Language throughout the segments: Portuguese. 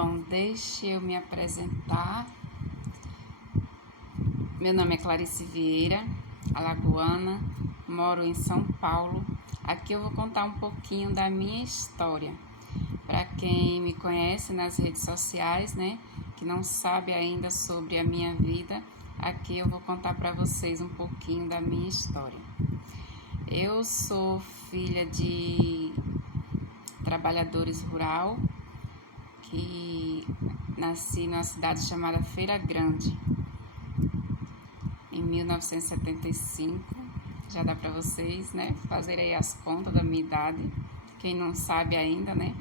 Bom, deixe eu me apresentar. Meu nome é Clarice Vieira, alagoana, moro em São Paulo. Aqui eu vou contar um pouquinho da minha história. Para quem me conhece nas redes sociais, né, que não sabe ainda sobre a minha vida, aqui eu vou contar para vocês um pouquinho da minha história. Eu sou filha de trabalhadores rurais, que nasci numa cidade chamada Feira Grande, em 1975. Já dá para vocês, né, fazer aí as contas da minha idade, quem não sabe ainda, né?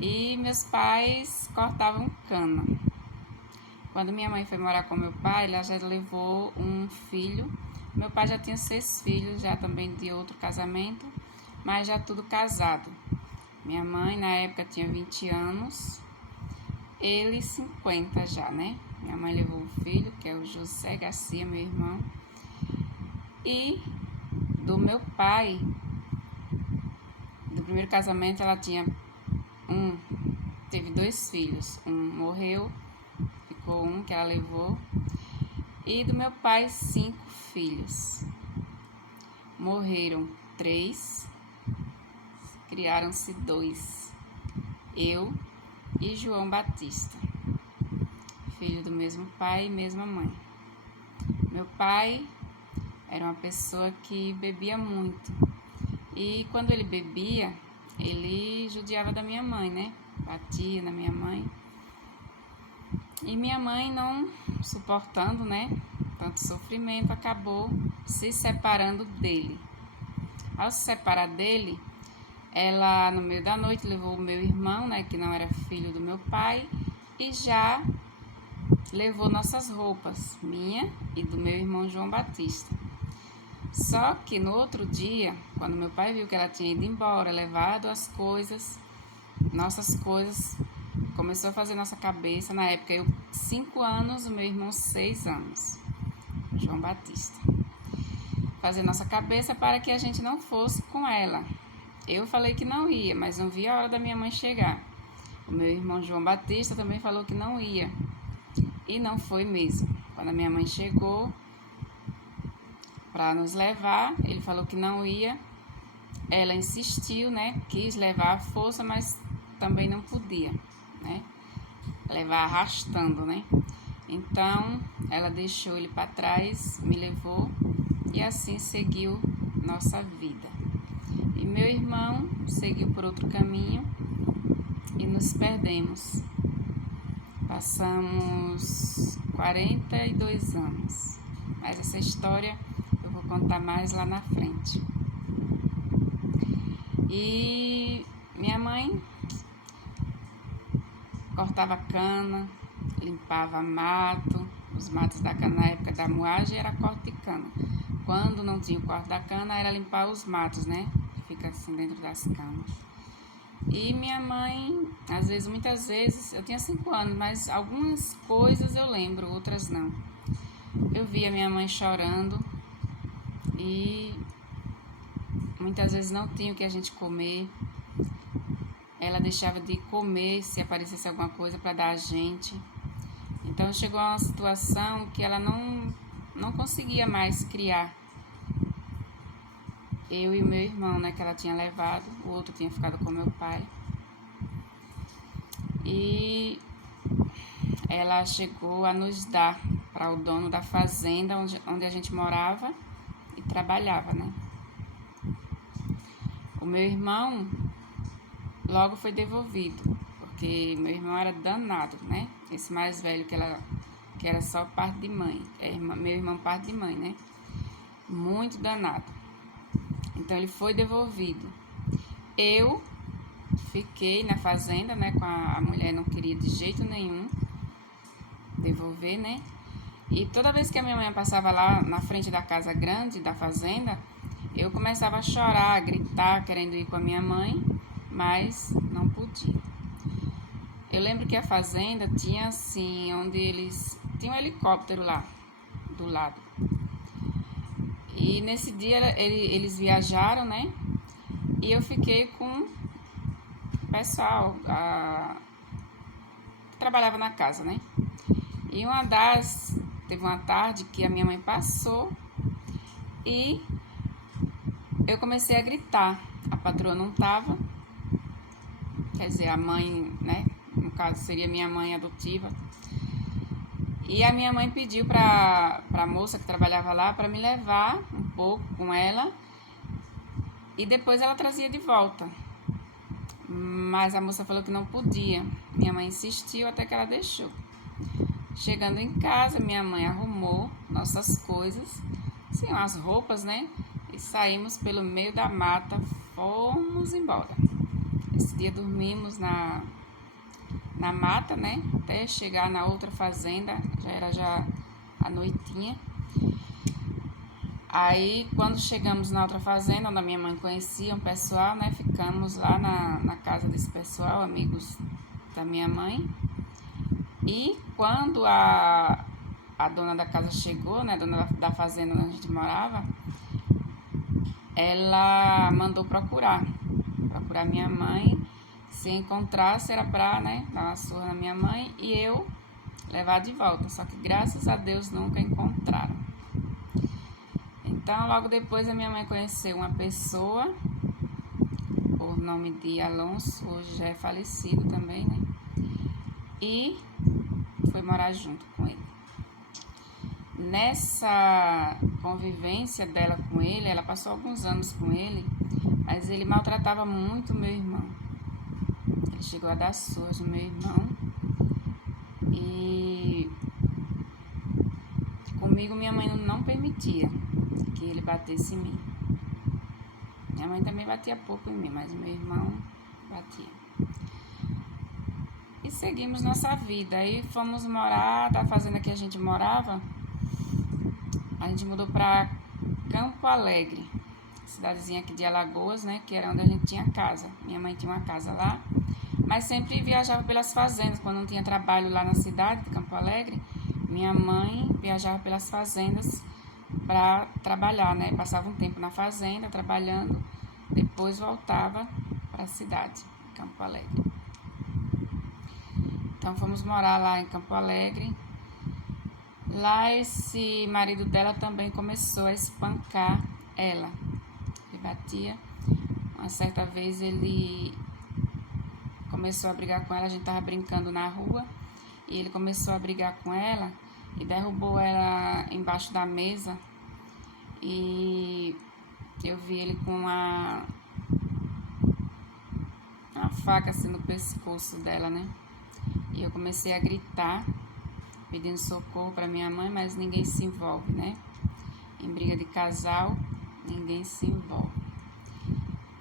E meus pais cortavam cana. Quando minha mãe foi morar com meu pai, ela já levou um filho. Meu pai já tinha 6 filhos, já também de outro casamento, mas já tudo casado. Minha mãe, na época, tinha 20 anos, ele 50 já, né? Minha mãe levou um filho, que é o José Garcia, meu irmão. E do meu pai, do primeiro casamento, ela teve 2 filhos. Um morreu, ficou um que ela levou. E do meu pai, 5 filhos. Morreram 3. Criaram-se 2, eu e João Batista, filho do mesmo pai e mesma mãe. Meu pai era uma pessoa que bebia muito, e quando ele bebia, ele judiava da minha mãe, né? Batia na minha mãe. E minha mãe, não suportando, né, tanto sofrimento, acabou se separando dele. Ao se separar dele, ela, no meio da noite, levou o meu irmão, né, que não era filho do meu pai, e já levou nossas roupas, minha e do meu irmão João Batista. Só que no outro dia, quando meu pai viu que ela tinha ido embora, levado as coisas, nossas coisas, começou a fazer nossa cabeça. Na época, eu 5 anos, o meu irmão 6 anos, João Batista. Fazer nossa cabeça para que a gente não fosse com ela. Eu falei que não ia, mas não vi a hora da minha mãe chegar. O meu irmão João Batista também falou que não ia. E não foi mesmo. Quando a minha mãe chegou para nos levar, ele falou que não ia. Ela insistiu, né? Quis levar à força, mas também não podia, né? Levar arrastando, né? Então, ela deixou ele para trás, me levou e assim seguiu nossa vida. E meu irmão seguiu por outro caminho e nos perdemos. Passamos 42 anos. Mas essa história eu vou contar mais lá na frente. E minha mãe cortava cana, limpava mato. Os matos da cana na época da moagem era corte de cana. Quando não tinha o corte da cana, era limpar os matos, né? Fica assim dentro das camas. E minha mãe, muitas vezes, eu tinha 5 anos, mas algumas coisas eu lembro, outras não. Eu via minha mãe chorando e muitas vezes não tinha o que a gente comer. Ela deixava de comer se aparecesse alguma coisa para dar a gente. Então chegou a uma situação que ela não conseguia mais criar eu e o meu irmão, né, que ela tinha levado. O outro tinha ficado com meu pai. E ela chegou a nos dar para o dono da fazenda onde a gente morava e trabalhava, né? O meu irmão logo foi devolvido, porque meu irmão era danado, né? Esse mais velho que era só parte de mãe, meu irmão parte de mãe, né? Muito danado. Então ele foi devolvido. Eu fiquei na fazenda, né? A mulher não queria de jeito nenhum devolver, né? E toda vez que a minha mãe passava lá na frente da casa grande da fazenda, eu começava a chorar, a gritar, querendo ir com a minha mãe, mas não podia. Eu lembro que a fazenda tinha assim, onde eles tinham um helicóptero lá do lado. E nesse dia eles viajaram, né? E eu fiquei com o pessoal, trabalhava na casa, né? E teve uma tarde que a minha mãe passou e eu comecei a gritar. A patroa não tava, quer dizer, a mãe, né? No caso seria minha mãe adotiva. E a minha mãe pediu para a moça que trabalhava lá para me levar um pouco com ela e depois ela trazia de volta. Mas a moça falou que não podia. Minha mãe insistiu até que ela deixou. Chegando em casa, minha mãe arrumou nossas coisas, assim, as roupas, né? E saímos pelo meio da mata, fomos embora. Esse dia dormimos na mata, né? Até chegar na outra fazenda, já era a noitinha. Aí, quando chegamos na outra fazenda, onde a minha mãe conhecia um pessoal, né? Ficamos lá na casa desse pessoal, amigos da minha mãe. E quando a dona da casa chegou, né? A dona da fazenda onde a gente morava, ela mandou procurar minha mãe. Se encontrasse era pra, né, dar uma surra na minha mãe e eu levar de volta. Só que graças a Deus nunca encontraram. Então logo depois a minha mãe conheceu uma pessoa por nome de Alonso, hoje já é falecido também, né? E foi morar junto com ele. Nessa convivência dela com ele, ela passou alguns anos com ele, mas ele maltratava muito meu irmão. Ele chegou a dar surras no meu irmão e comigo minha mãe não permitia que ele batesse em mim. Minha mãe também batia pouco em mim, mas meu irmão batia. E seguimos nossa vida. Aí fomos morar, da fazenda que a gente morava, a gente mudou para Campo Alegre, cidadezinha aqui de Alagoas, né, que era onde a gente tinha casa. Minha mãe tinha uma casa lá, mas sempre viajava pelas fazendas. Quando não tinha trabalho lá na cidade de Campo Alegre, minha mãe viajava pelas fazendas para trabalhar, né? Passava um tempo na fazenda trabalhando, depois voltava para a cidade, Campo Alegre. Então fomos morar lá em Campo Alegre. Lá esse marido dela também começou a espancar ela. Ele batia. Uma certa vez ele começou a brigar com ela, a gente tava brincando na rua, e ele começou a brigar com ela e derrubou ela embaixo da mesa. E eu vi ele com uma faca assim no pescoço dela, né? E eu comecei a gritar, pedindo socorro para minha mãe, mas ninguém se envolve, né? Em briga de casal, ninguém se envolve.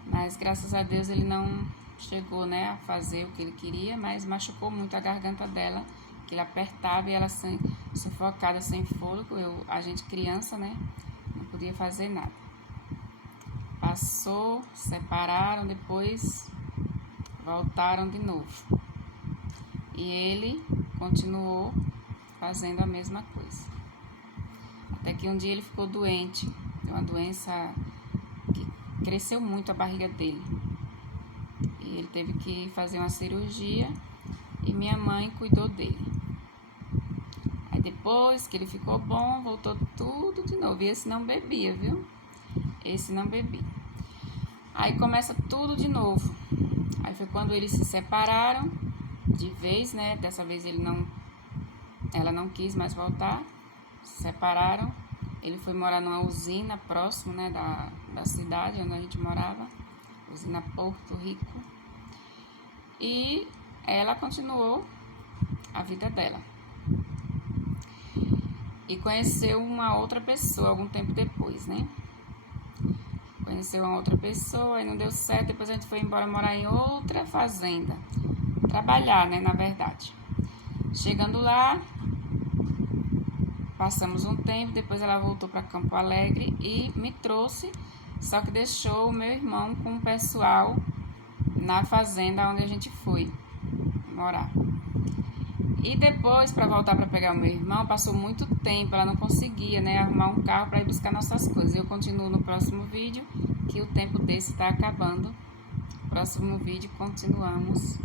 Mas graças a Deus ele não chegou, né, a fazer o que ele queria, mas machucou muito a garganta dela, que ele apertava e ela sufocada, sem fôlego. A gente criança, né, não podia fazer nada. Passou, separaram, depois voltaram de novo. E ele continuou fazendo a mesma coisa. Até que um dia ele ficou doente, de uma doença que cresceu muito a barriga dele. E ele teve que fazer uma cirurgia e minha mãe cuidou dele. Aí depois que ele ficou bom, voltou tudo de novo. E esse não bebia, viu? Esse não bebia. Aí começa tudo de novo. Aí foi quando eles se separaram de vez, né? Dessa vez ela não quis mais voltar. Se separaram. Ele foi morar numa usina próximo, né, da cidade onde a gente morava. Usina Porto Rico. E ela continuou a vida dela. E conheceu uma outra pessoa algum tempo depois, né? Conheceu uma outra pessoa e não deu certo. Depois a gente foi embora morar em outra fazenda. Trabalhar, né, na verdade. Chegando lá, passamos um tempo. Depois ela voltou para Campo Alegre e me trouxe. Só que deixou o meu irmão com o pessoal na fazenda onde a gente foi morar. E depois, para voltar para pegar o meu irmão, passou muito tempo, ela não conseguia, né, arrumar um carro para ir buscar nossas coisas. Eu continuo no próximo vídeo, que o tempo desse está acabando. Próximo vídeo continuamos